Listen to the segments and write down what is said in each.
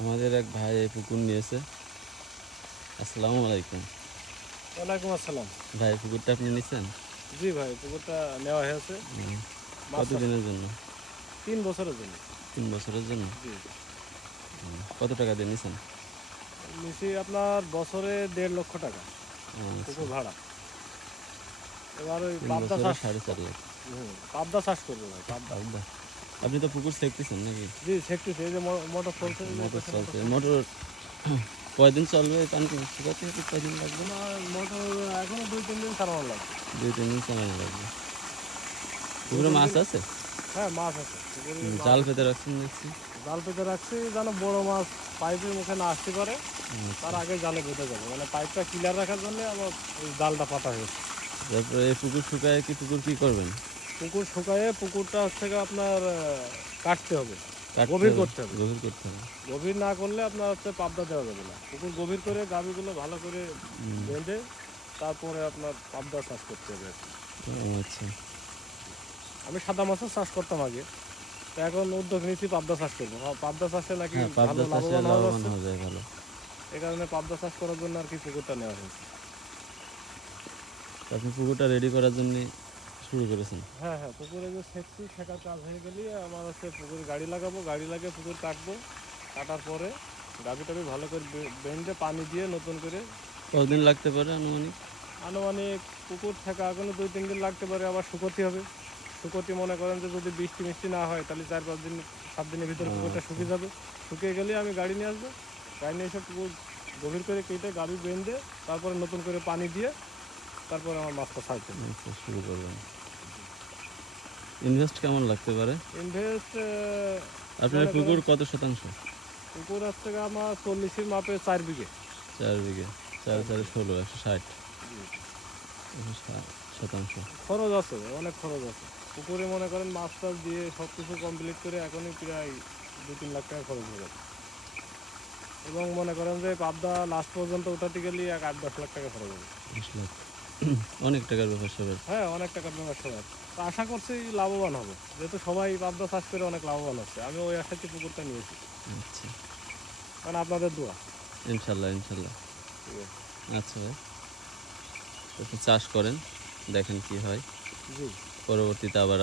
আমাদের এক ভাই এই পুকুর নিয়েছে। আসসালামু আলাইকুম। ওয়ালাইকুম আসসালাম। ভাই পুকুরটা আপনি নিছেন? জি ভাই, পুকুরটা নেওয়া হয়েছে উম, মাছ চাষ কতদিনের জন্য? 3 বছরের জন্য। 3 বছরের জন্য। জি, কত টাকা দিয়ে নিছেন? নিছি আপনার বছরে 1.5 লক্ষ টাকা আচ্ছা, পুকুর ভাড়া। এবার ওই 3 বছরে 4.5 লাখ। পাবদা চাষ করবো ভাই, পাবদা। বাহ, আপনি তো পুকুর সেকতেছেন নাকি? জি ছেকতেছি, এই যে মোটর চলছে, এই যে মোটর পাশে মোটর চলছে। চলছে। মোটর কয়দিন চলবে? এই পানি শুকাতে হতে কয়দিন লাগবে? আপনার মোটর এখনো 2-3 দিন চালানো লাগবে। 2-3 দিন চালানো লাগবে। পুকুরে 2-3 মাছ দিন। আছে? হ্যাঁ, মাছ আছে পুকুরে, মাছ জাল আছে। পেতে রাখছেন দেখছি। জাল পেতে রাখছি যেন বড় মাছ পাইপের মুখে না আসতে পারে, আচ্ছা, তার আগে জালে বেঁধে যাবে। মানে পাইপটা ক্লিয়ার রাখার জন্য আমার ওই জালটা পাতা হয়েছে। তারপরে এই পুকুর শুকায় পুকুর কি করবেন? পুকুর শুকায়ে পুকুরটা হচ্ছে গিয়ে আপনার কাটতে হবে, কাটতে গভীর হবে, করতে হবে। গভীর করতে হবে। গভীর না করলে আপনার হচ্ছে পাবদা দেওয়া যাবে না। পুকুর গভীর করে গাভিগুলো ভালো করে হুম, বেঁধে তারপরে আপনার পাবদা চাষ করতে হবে আর কি। আচ্ছা। আমি সাদা মাছের চাষ করতাম আগে, তো এখন উদ্যোগ নিয়েছি পাবদা চাষ করবো। পাবদা চাষে নাকি হ্যাঁ, ভালো পাবদা চাষে লাভবান হওয়া লাভবান যাচ্ছে। হওয়া যায় ভালো। এই কারণে পাবদা চাষ করার জন্য আর কি পুকুরটা নেওয়া হয়েছে। তো আপনি পুকুরটা রেডি করার জন্য শুরু করেছেন? হ্যাঁ হ্যাঁ, পুকুরে যে সেচছি, শেখার কাজ হয়ে গেলে আমার হচ্ছে পুকুরে গাড়ি লাগাবো, গাড়ি লাগিয়ে পুকুর কাটবো। কাটার পরে গাভি টাভি ভালো করে বেঁধে পানি দিয়ে নতুন করে। কতদিন লাগতে পারে আনুমানিক? আনুমানিক পুকুর থেকে এখনো 2-3 দিন লাগতে পারে। আবার শুকোতে হবে। শুকোতে মনে করেন যে যদি বৃষ্টি মিষ্টি না হয় তাহলে 4-5 দিন 7 দিনের ভিতরে পুকুরটা আচ্ছা, শুকিয়ে যাবে। শুকিয়ে গেলে আমি গাড়ি নিয়ে আসবো। গাড়ি নিয়ে এসে পুকুর গভীর করে কেটে গাভি বেঁধে তারপরে নতুন করে পানি দিয়ে তারপরে আমার মাছটা ছাড়তে হবে। আচ্ছা, শুরু করবেন। ইনভেস্ট কেমন লাগতে পারে? ইনভেস্ট আপনার মনে করেন পুকুর কত শতাংশ? পুকুর হচ্ছে গিয়ে আমার 40-এর মাপে 4 বিঘে। 4 বিঘে। 4 4 4 বিঘে। 16, 160। জি। 160 শতাংশ। খরচ আছে, অনেক খরচ আছে। পুকুরে মনে করেন মাছ টাছ দিয়ে সব কিছু কমপ্লিট করে এখনই প্রায় 2-3 লাখ টাকা খরচ হয়ে যাবে। এবং মনে করেন যে পাবদা লাস্ট পর্যন্ত উঠাতে গেলে 8-10 লাখ টাকা খরচ হবে। 20 লাখ। অনেক টাকার ব্যাপার স্যাপার। হ্যাঁ, অনেক টাকার ব্যবসা আছে। তো আশা করছি লাভবান হবে, যেহেতু সবাই পাবদা চাষ করে অনেক লাভবান হচ্ছে। আমি ওই আশাতে পুকুরটা নিয়েছি, আচ্ছা, কারণ আপনাদের দোয়া। ইনশাল্লাহ ইনশাল্লাহ। ঠিক আছে। আচ্ছা ভাই, আপনি চাষ করেন, দেখেন কি হয়। জি, পরবর্তীতে আবার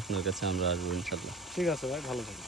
আপনার কাছে আমরা আসবো ইনশাল্লাহ। ঠিক আছে ভাই, ভালো থাকুন।